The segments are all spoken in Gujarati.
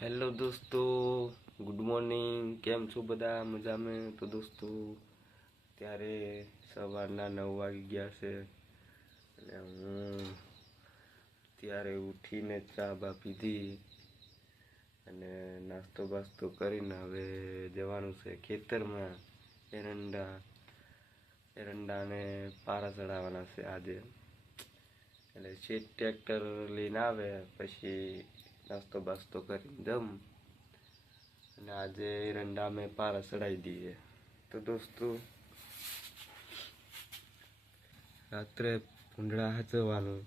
હેલો દોસ્તો, ગુડ મોર્નિંગ. કેમ છો બધા? મજામાં? તો દોસ્તો ત્યારે સવારના નવ વાગી ગયા છે અને હું ત્યારે ઉઠીને ચા બા પીધી અને નાસ્તો બાસ્તો કરીને હવે જવાનું છે ખેતરમાં એરંડા એરંડાને પારા ચડાવવાના છે આજે. એટલે શેઠ ટ્રેક્ટર લઈને આવે, પછી નાસ્તો બાસ્તો કરીને જમ અને આજે એરંડા મેં પારા ચડાવી દઈએ. તો દોસ્તો, રાત્રે ભૂંડળા હચવાનું.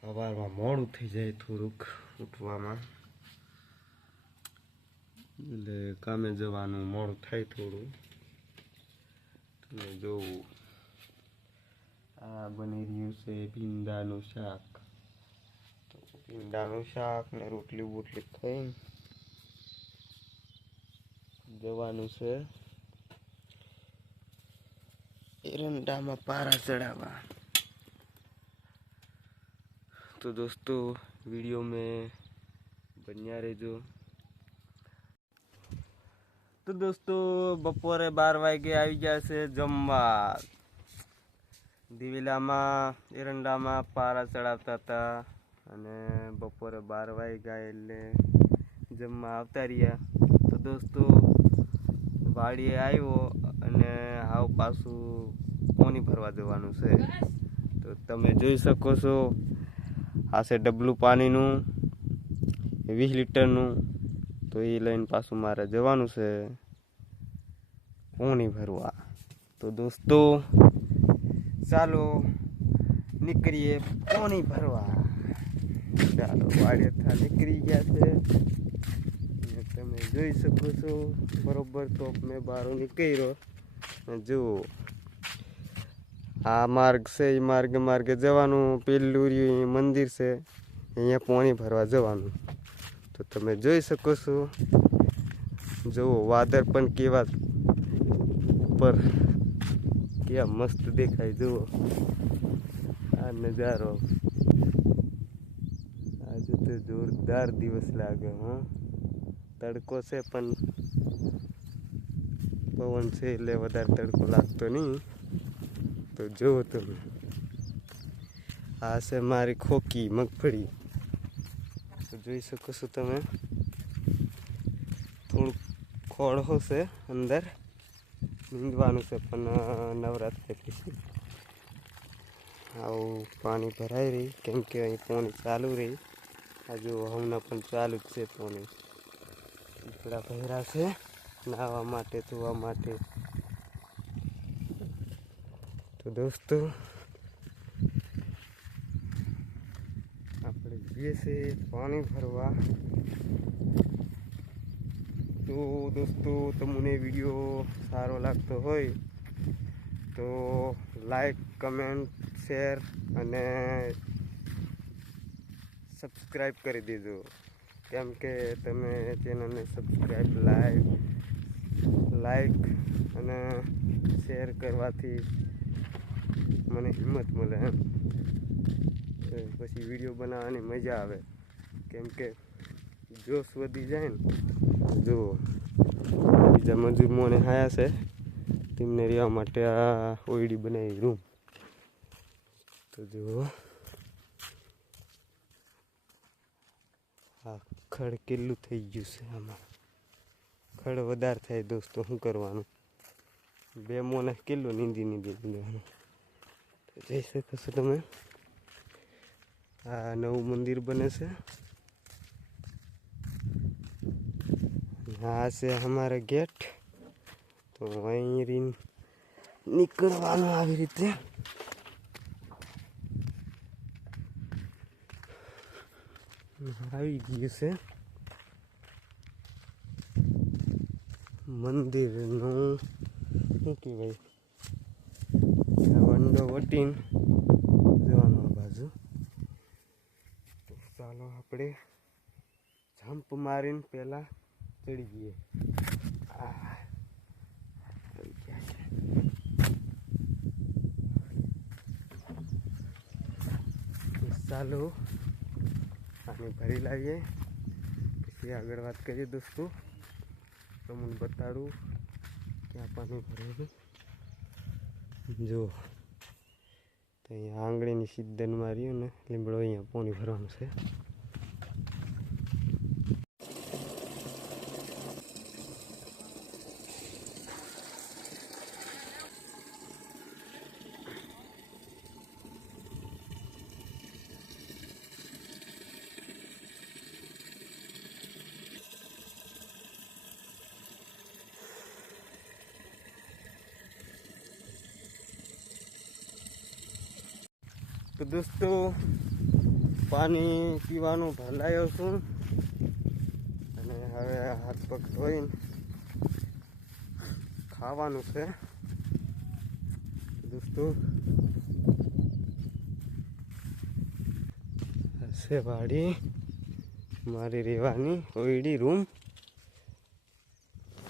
સવારમાં મોડું થઈ જાય થોડુંક ઉઠવામાં. એટલે કામે જવાનું મોડું થાય થોડું. તમે જોવું. આ બની રહ્યું છે ભીંડાનું શાક. તો ભીંડાનું શાક ને રોટલી બોટલી ખાઈને જવાનું છે એરંડામાં પારા ચડાવવા. તો દોસ્તો, વીડિયો મેં બન્યા રહેજો. તો દોસ્તો, બપોરે બાર વાગે આવી ગયા છે જમવા. દિવેલામાં, એરંડામાં પારા ચડાવતા હતા. અને બપોરે બાર વાગ્યા એટલે જમવા આવતા રહ્યા. તો દોસ્તો, વાડીએ આવ્યો અને હાવ પાછું કોની ભરવા જવાનું છે. તો તમે જોઈ શકો છો, આ છે ડબલું પાણીનું વીસ લીટરનું. તો એ લઈને પાછું મારે જવાનું છે કોની ભરવા. તો દોસ્તો, ચાલો નીકળીએ પોણી ભરવા. ચાલો વાડિયાથા નીકળી ગયા છે. તમે જોઈ શકો છો, બરોબર તો મેં બહાર નીકળ્યો. જુઓ, આ માર્ગ છે, એ માર્ગે માર્ગે જવાનું, પેલું રહ્યું મંદિર છે. અહીંયા પોણી ભરવા જવાનું. તો તમે જોઈ શકો છો, જુઓ, વાદળ પણ કેવા ઉપર કેવા મસ્ત દેખાય, જુઓ. આ નજારો. જોરદાર દિવસ લાગે, હા. તડકો છે, પણ પવન છે એટલે વધારે તડકો લાગતો નહીં. તો જુઓ તમે. આ છે મારી ખોકી મગફળી. તો જોઈ શકો છો તમે. થોડુંક ખોળ હશે અંદર. નીંદવાનું છે, પણ નવરાત્રી પછી. આવું પાણી ભરાઈ રહી, કેમ કે અહીં પાણી ચાલુ રહી. હજુ હમણાં પણ ચાલુ જ છે પાણી. પીપળા ભર્યા છે નાહવા માટે, ધોવા માટે. તો દોસ્તો, આપણે જઈએ છીએ પાણી ભરવા. તો દોસ્તો, તમને વીડિયો સારો લાગતો હોય તો લાઈક, કમેન્ટ, શેર અને સબસ્ક્રાઈબ કરી દીધું. કેમ કે તમે ચેનલને સબસ્ક્રાઈબ લાઈક લાઈક અને શેર કરવાથી મને હિંમત મળે એમ. પછી વીડિયો બનાવવાની મજા આવે. કેમ કે જોશ વધી જાય ને, જુઓ. બીજા મજૂર મોને હાયા છે. તેમને રહેવા માટે આ ઓઈડી બનાવી રૂમ તો જુઓ. આ ખડ કેટલું થઈ ગયું છે આમાં? ખડ વધારે થાય દોસ્તો, શું કરવાનું? બે મોને કેટલું નીંદી નીંદી લેવાનું જઈ શકો છો તમે. આ નવું મંદિર બને છે. આ છે અમારે ગેટ. તો અહીં રીન નીકળવાનું આવી રીતે. આવી ગયું છે મંદિરનું શું કહેવાય વંડો વટીન જવાનું આ બાજુ તો ચાલો આપણે જમ્પ મારીને પહેલાં ચડી જઈએ આ. ચાલો આને ભરી લાવીએ. પછી આગળ વાત કરીએ દોસ્તો. તમને બતાડું ક્યાં પાણી ભરેલું જો, તો અહીંયા આંગળીની સિદ્ધન માર્યું ને લીમડો અહીંયા પાણી ભરવાનું છે. તો દોસ્તો, પાણી પીવાનું ભલાયો છું. અને હવે હાથ પગ ધોઈને ખાવાનું છે. દોસ્તો, હશે વાડી. મારી રહેવાની ઓઈડી રૂમ.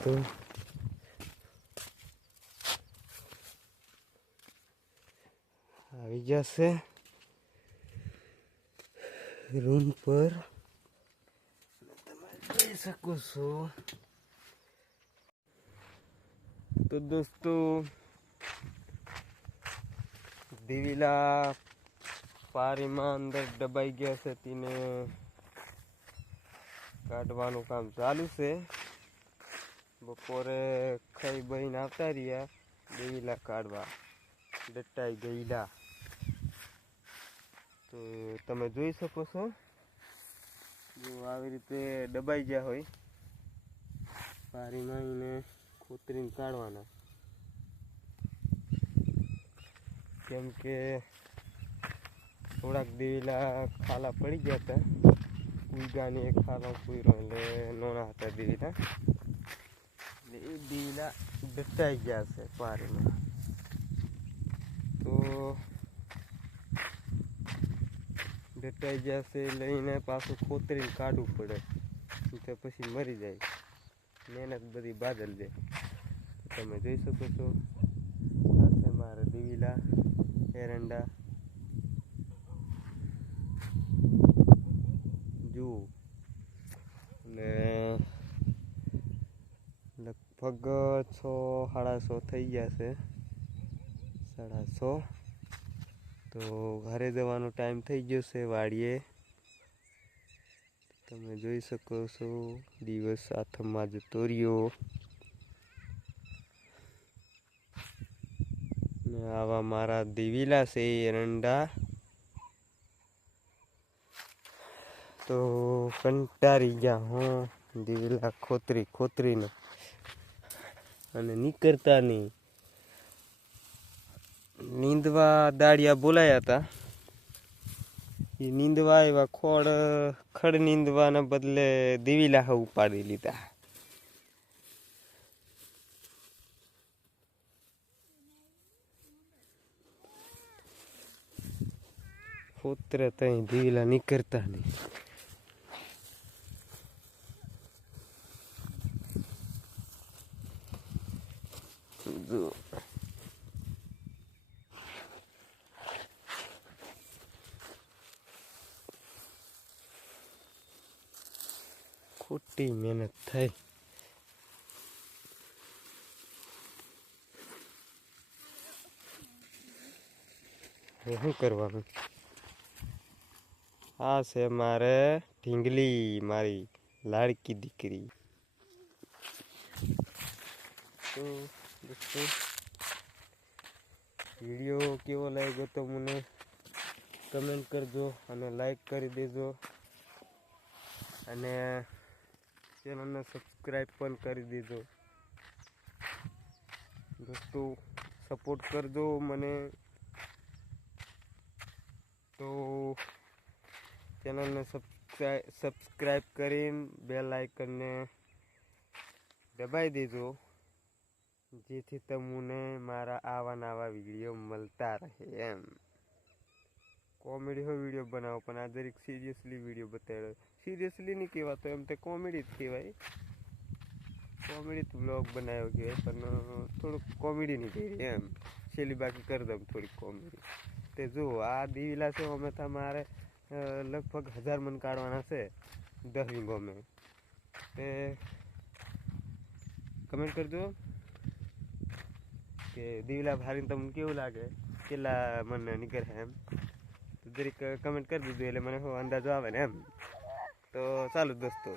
તો આવી જશે. રૂમ પર તમે જોઈ શકો છો તો દોસ્તો દિવીલા પારીમાં અંદર દબાઈ ગયા છે તેને કાઢવાનું કામ ચાલુ છે બપોરે ખાઈ બહીને આવતા રહ્યા દેવીલા કાઢવા ડટાઈ ગયેલા તો તમે જોઈ શકો છો. જો આવી રીતે દબાઈ ગયા હોય. પારીમાં એને ખોતરીને કાઢવાના. કેમ કે થોડાક દેવીલા ખાલા પડી ગયા હતા. ઉગાની એક ખાલો પૂર્યો એટલે નોના હતા દેવીલા. એ દેવીલા દટાઈ ગયા છે પારીમાં. તો દટાઈ જશે લઈને પાછું ખોતરીને કાઢવું પડે. તો પછી મરી જાય. મહેનત બધી બાદલ જાય તમે જોઈ શકો છો. સાથે મારે દિવીલા એરંડા. જુઓ. અને લગભગ છ, સાડા છ થઈ ગયા છે. સાડા છ. તો ઘરે જવાનો ટાઈમ થઈ ગયો છે વાડીએ. તમે જોઈ શકો છો, દિવસ આથમમાં જતો રહ્યો. આવા મારા દિવીલા છે એરંડા. તો કંટારી ગયા હું દિવેલા ખોતરી ખોતરીને. અને નીકળતા નહીં. નીંદવા દાળિયા બોલાયા હતા. એ નીંદવા એવા ખોડ ખડ નીંદવાના બદલે દિવીલા હા ઉપાડી લીધા. પુત્ર તઈ દીવીલા નીકળતા નહીં. જો ખોટી મહેનત થઈ. શું કરવાનું? આ છે મારે ઢીંગલી, મારી લાડકી દીકરી. તો દોસ્તો, વીડિયો કેવો લાગ્યો તો મને કમેન્ટ કરજો અને લાઈક કરી દેજો. અને ચેનલને સબસ્ક્રાઈબ પણ કરી દેજો. દોસ્તો સપોર્ટ કરજો મને. તો ચેનલને સબસ્ક્રાઈબ કરીને બેલ આઇકનને દબાઈ દેજો, જેથી તમને મારા આવા નવા વીડિયો મળતા રહે એમ. કોમેડી હોય વીડિયો બનાવો, પણ આ દરેક સિરિયસલી વીડિયો બતાવ્યો સિરિયસલી નહીં કહેવાતો, એમ તે કોમેડી જ કહેવાય. કોમેડી બ્લોગ બનાવ્યો કહેવાય, પણ થોડુંક કોમેડી નહીં કરી એમ. છેલ્લી બાકી કરી દઉં થોડીક કોમેડી તે જુઓ, આ દિવીલા છે, અમે તમારે લગભગ હજાર મન કાઢવાના છે દસ વીઘો મેં તે કમેન્ટ કરજો, કે દીવલા ભારીને તમને કેવું લાગે? કેટલા મને નીકળે એમ? તો જરીક કમેન્ટ કરી દીધું, એટલે મને અંદાજો આવે ને, એમ. તો ચાલો દોસ્તો